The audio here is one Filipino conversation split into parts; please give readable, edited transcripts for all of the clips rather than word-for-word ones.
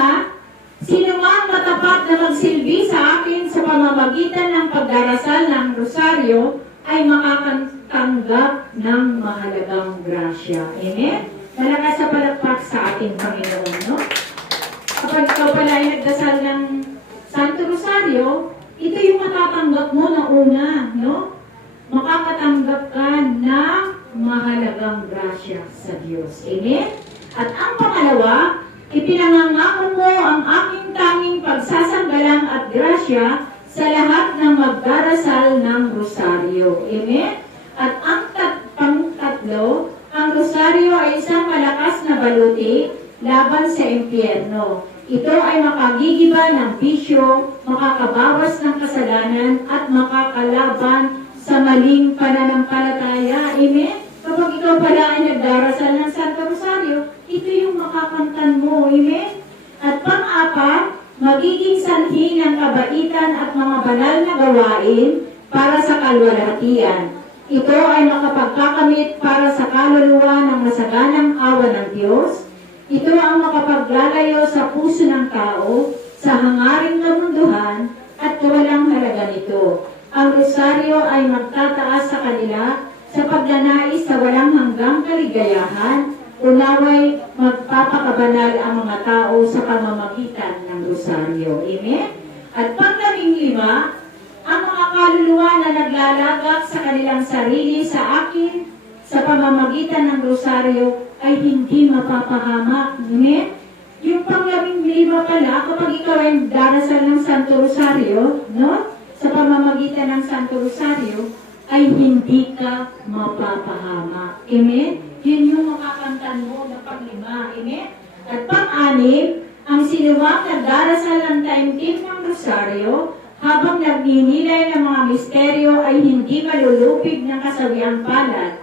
isa, sino mang matapat na magsilbi sa akin sa pamamagitan ng pagdarasal ng rosaryo ay makakatanggap ng mahalagang grasya. Amen? Malakas sa palakpak sa ating Panginoon, no? Kapag ikaw pala ay nagdasal ng Santo Rosario, ito yung matatanggap mo na una, no? Makakatanggap ka ng mahalagang grasya sa Diyos. Amen? At ang pangalawa, ipinangangako mo ang aking tanging pagsasanggalang at grasya sa lahat ng magdarasal ng rosaryo. Amen? At ang pangtatlo, ang rosaryo ay isang malakas na baluti laban sa impyerno. Ito ay makagigiba ng bisyo, makakabawas ng kasalanan, at makakalaban sa maling pananampalataya. Amen? Kapag ikaw pala ay nagdarasal ng Santo Rosario, ito yung makakantan mo. Amen? At pang-apat, magiging sanhi ng kabaitan at mga banal na gawain para sa kalwalhatian. Ito ay makapagkakamit para sa kaluluwa ng masaganang awa ng Diyos. Ito ang makapaglalayo sa puso ng tao sa hangaring kamunduhan at kawalang halaga nito. Ang rosaryo ay magtataas sa kanila sa pagnanais sa walang hanggang kaligayahan. Unaway magpapakabanal ang mga tao sa pamamagitan ng rosaryo. Amen? At pang-15, ang mga kaluluwa na naglalagak sa kanilang sarili sa akin sa pamamagitan ng rosaryo ay hindi mapapahamak. Amen? Yung pang-15 pala, kapag ikaw ay darasal ng Santo Rosario, no? Sa pamamagitan ng Santo Rosario, ay hindi ka mapapahamak. Amen? Yun yung makakantan mo na pang-5. Amen? At pang-6, ang sinumang nagdarasal ng taimtim ng Rosario, habang nagninilay ng mga misteryo ay hindi malulupig ng kasawiang palad.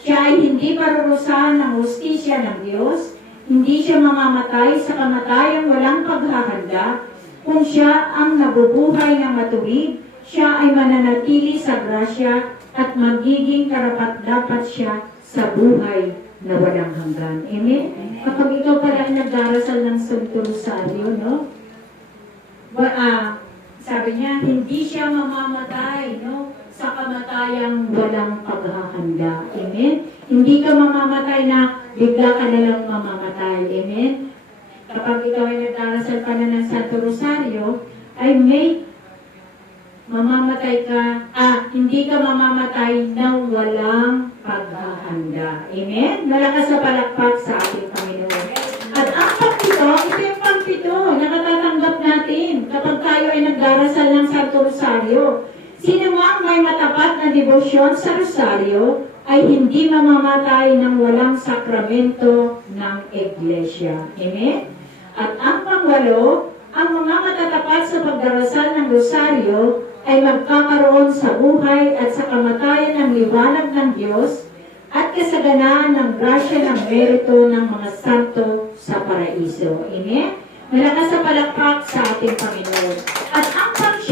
Siya ay hindi parurusahan ng hustisya ng Diyos, hindi siya mamamatay sa kamatayang walang paghahanda. Kung siya ang nabubuhay ng matuwid, siya ay mananatili sa grasya at magiging karapat-dapat siya sa buhay na walang hanggan. Amen? Kapag ikaw pala ay nagdarasal ng Santo Rosario, no? Sabi niya, hindi siya mamamatay, no? Sa kamatayang walang paghahanda. Amen? Hindi ka mamamatay na bigla ka na lang mamamatay. Amen? Kapag ikaw ay nagdarasal pa na ng Santo Rosario, ay may mamamatay ka, hindi ka mamamatay na walang paghahanda. Amen? Malakas sa palakpak sa ating Panginoon. At ang pang-7, ito yung pang-7 na natatanggap natin kapag tayo ay nagdarasal ng Santo Rosario. Sino mang may matapat na debosyon sa Rosario ay hindi mamamatay ng walang sakramento ng Iglesia. Amen? At ang pang-8, ang mga matatapat sa pagdarasal ng Rosario ay magkakaroon sa buhay at sa kamatayan ng liwanag ng Diyos at kasaganaan ng grasya ng merito ng mga santo sa paraiso. Amen? Malakas sa palakpak sa ating Panginoon. At ang pang-9,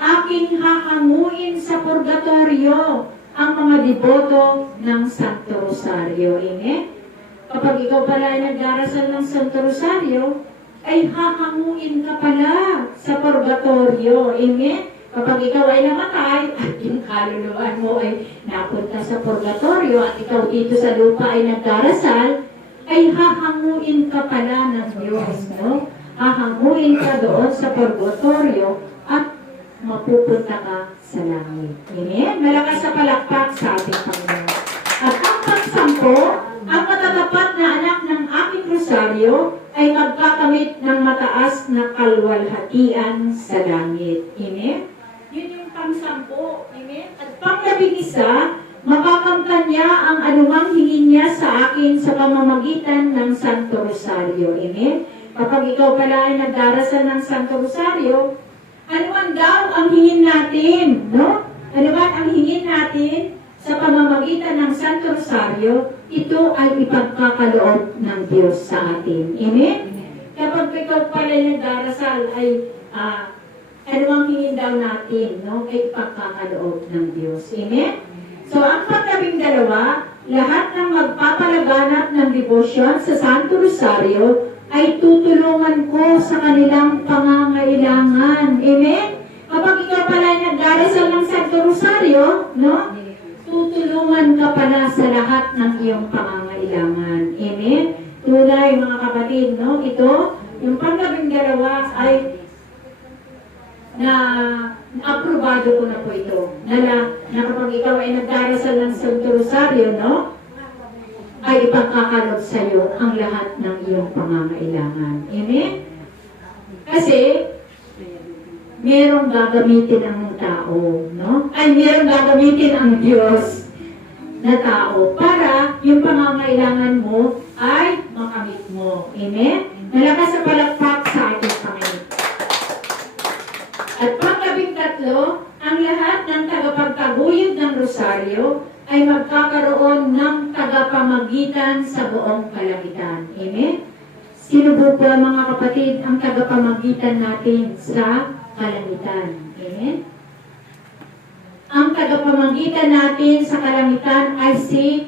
aking hahanguin sa purgatorio ang mga deboto ng Santo Rosario. Amen? Kapag ikaw pala ay nagdarasal ng Santo Rosario, ay hahanguin ka pala sa purgatorio. Amen? Kapag ikaw ay namatay, at yung kaluluwa mo ay napunta sa purgatorio, at ikaw dito sa lupa ay nagdarasal, ay hahanguin ka pala ng Diyos. No? Hahanguin ka doon sa purgatorio at mapupunta ka sa langit. Amen? Malakas sa palakpak sa ating Panginoon. At ang pang-10, ang matatapat na anak ng aking rosaryo ay magkakamit ng mataas na kalwalhatian sa langit. Amen? Yun yung pang-10. Amen? At pang-11, makakamtan niya ang anumang hingin niya sa akin sa pamamagitan ng Santo Rosario. Amen? Kapag ikaw pala ay nagdarasal ng Santo Rosario, ano man daw ang hingin natin, no? Ano man ang hingin natin sa pamamagitan ng Santo Rosario, ito ay ipagkakaloob ng Diyos sa atin. Amen? Kapag ikaw pala nagdarasal ay ano ang hingin daw natin, no? Ay ipagkakaloob ng Diyos. Amen? So, ang pang-12, lahat ng magpapalaganap ng debosyon sa Santo Rosario ay tutulungan tutulungan ko sa kanilang pangangailangan. Amen? Kapag ikaw pala ay nagdarasal ng Santo Rosario, no? Tutulungan ka pala sa lahat ng iyong pangangailangan. Amen? Tunay, mga kapatid, no? Ito, yung pang-12 ay na aprobado ko na po ito. Na kapag ikaw ay nagdarasal ng Santo Rosario, no? Ay ipagkakalog sa iyo ang lahat ng iyong pangangailangan. Amen? Kasi, merong gagamitin ang tao, no? Ay, merong gagamitin ang Diyos na tao para yung pangangailangan mo ay makamit mo. Amen? Malakas sa palakpak sa ating Panginoon. At pang-13, ang lahat ng tagapagtaguyod ng rosaryo ay magkakaroon ng tagapamagitan sa buong kalangitan. Amen? Sino po ba, mga kapatid, ang tagapamagitan natin sa kalangitan? Amen? Ang tagapamagitan natin sa kalangitan ay si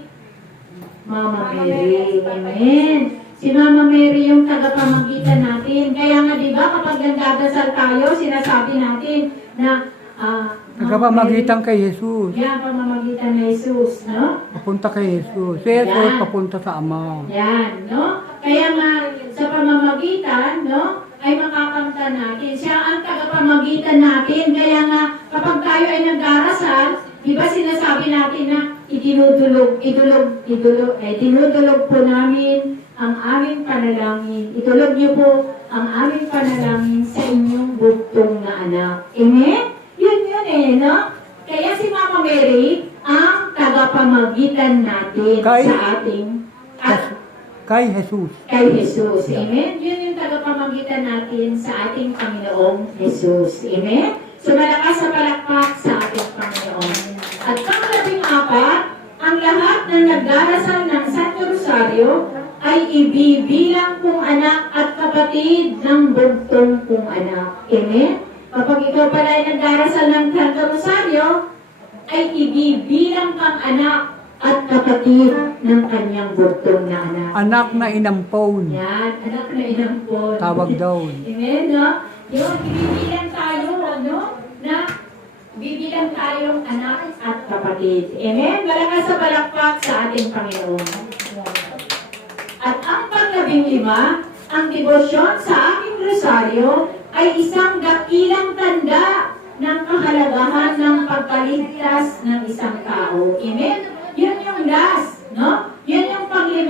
Mama Mary. Amen? Si Mama Mary yung tagapamagitan natin. Kaya nga, di ba, kapag nagdadasal tayo, sinasabi natin na Nagpapamagitan kay Jesus. yan, pamamagitan na Jesus, no? Papunta kay Jesus. Si Jesus papunta sa Ama. Yan, no? Kaya nga, sa pamamagitan, no, ay makakamta natin. Siya ang tagapamagitan natin. Kaya nga, kapag tayo ay nagdarasal, di ba sinasabi natin na dinudulog po namin ang aming panalangin. Itulog niyo po ang aming panalangin sa inyong bugtong na anak. Amen? Yun no? Kaya si Mama Mary ang tagapamagitan natin sa ating Kay Jesus. Kay Jesus. Amen? Yun yung tagapamagitan natin sa ating Panginoong Jesus. Amen? So malakas sa palakpak sa ating Panginoon. At pang-14, ang lahat na nagdarasal ng Santo Rosario ay ibibilang kong anak at kapatid ng bugtong kong anak. Amen? Kapag ikaw pala ay nagdarasal ng Santo Rosario, ay ibibilang kang anak at kapatid ng kanyang bugtong na anak. Anak na inampon. Yan, anak na inampon. Tawag daw. Amen, no? Yun, ibibilang tayo, no? Na bibilang tayong anak at kapatid. Amen? Malakas sa palakpak sa ating Panginoon. At ang pang-15, ang debosyon sa aking rosaryo ay isang dakilang tanda ng kahalagahan ng pagkaligtas ng isang tao. Amen? Yun yung last, no? Yun yung pang-5,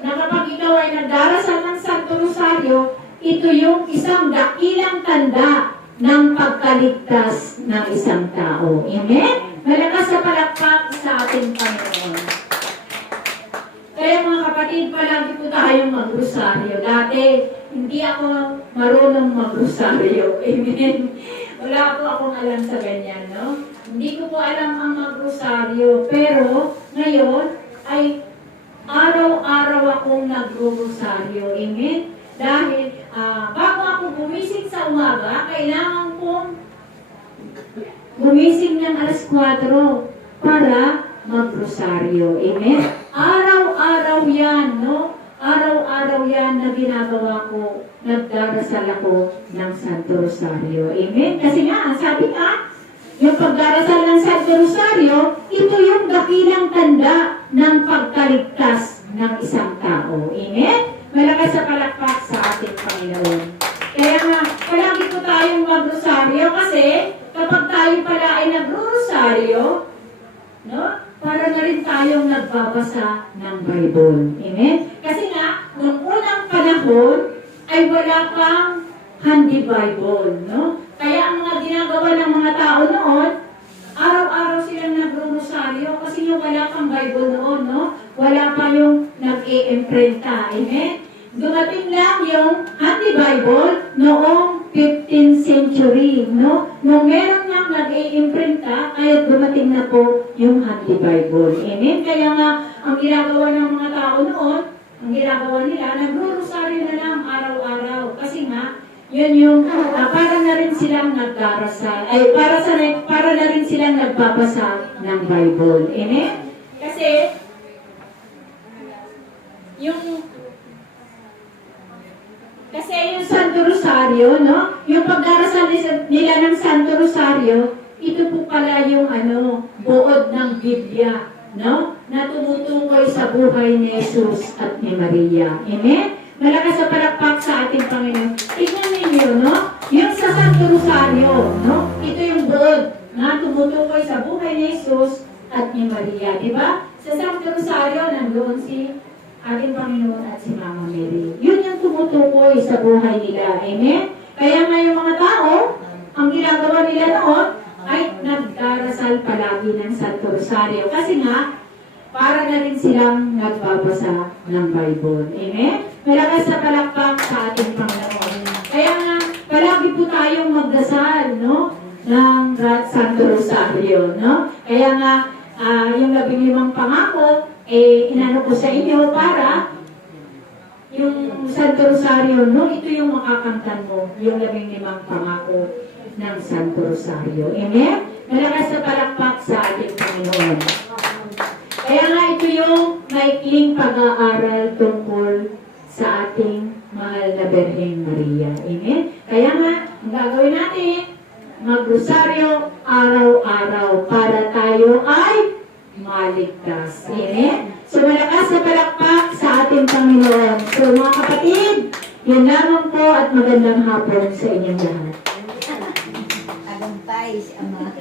na kapag ikaw ay nagdarasal ng Santo Rosario, ito yung isang dakilang tanda ng pagkaligtas ng isang tao. Amen? Malakas sa palakpak sa ating Panginoon. Kaya mga kapatid, palagi po tayong mag-rosaryo. Dati, hindi ako marunong mag-rosaryo. Amen? Wala po akong alam sa ganyan, no? Hindi ko po alam ang mag-rosaryo. Pero, ngayon, ay araw-araw akong nag-rosaryo. Amen? Dahil, bago ako gumising sa umaga, kailangan kong gumising ng alas 4 para mag-rosaryo. Amen? Araw-araw yan, no? Araw-araw yan na ginagawa ko. Nagdarasal ako ng Santo Rosario. Amen? Kasi nga, sabi nga, yung pagdarasal ng Santo Rosario, ito yung dakilang tanda ng pagkaligtas ng isang tao. Amen? Malakas sa palakpak sa ating Panginoon. Kaya nga, palagi po tayong mag-rosaryo kasi kapag tayo pala ay nag-rosaryo, no? Para na rin tayong nagbabasa ng Bible. Amen? Kasi nga, noong unang panahon, ay wala pang handy Bible, no? Kaya ang mga ginagawa ng mga tao noon, araw-araw silang nag-rosaryo kasi yung wala pang Bible noon, no? Wala pa yung nag-i-imprenta. Amen? Dumating lang yung handy Bible noong 15th century, no? Nung meron nang nag-i-imprenta, kaya dumating na po yung handy Bible. Amen? Kaya nga, ang ginagawa ng mga tao noon, ang ginagawa nila, nag-rosaryo na lang araw-araw. Kasi nga, yun yung, para na rin silang nagdarasal, ay para na rin silang nagbabasa ng Bible. Amen? Kasi, yung Santo Rosario, no? Yung pagdarasal nila ng Santo Rosario, ito po pala yung buod ng Biblia, no? Na tumutukoy sa buhay ni Jesus at ni Maria. Amen? Malakas sa palakpak sa ating Panginoon. Tignan ninyo, no? Yung sa Santo Rosario, no? Ito yung buod na tumutukoy sa buhay ni Jesus at ni Maria, di ba? Sa Santo Rosario, nandoon si ating Panginoon at si Mama Mary. Yun yung tumutukoy sa buhay nila. Amen? Kaya nga yung mga tao, ang ginagawa nila noon, ay nagdarasal palagi ng Santo Rosario. Kasi nga, para na rin silang nagbabasa ng Bible. Amen? Malakas sa palakpak sa ating Panginoon. Kaya nga, palagi po tayong magdasal, no? Ng Santo Rosario, no? Kaya nga, yung 15 pangako, inano ko sa inyo para yung Santo Rosario, no? Ito yung makakantan mo, yung 15 pangako ng Santo Rosario. Amen? Malakas sa palakpak sa ating Panginoon. Kaya nga ito yung maikling pag-aaral tungkol sa ating mahal na Birheng Maria. Amen? Kaya nga, ang gagawin natin, magrosaryo araw-araw para tayo ay maligtas. Amen? So malakas na palakpak sa ating Panginoon. So mga kapatid, yun lamang po at magandang hapon sa inyong lahat. Agumpay si Ama.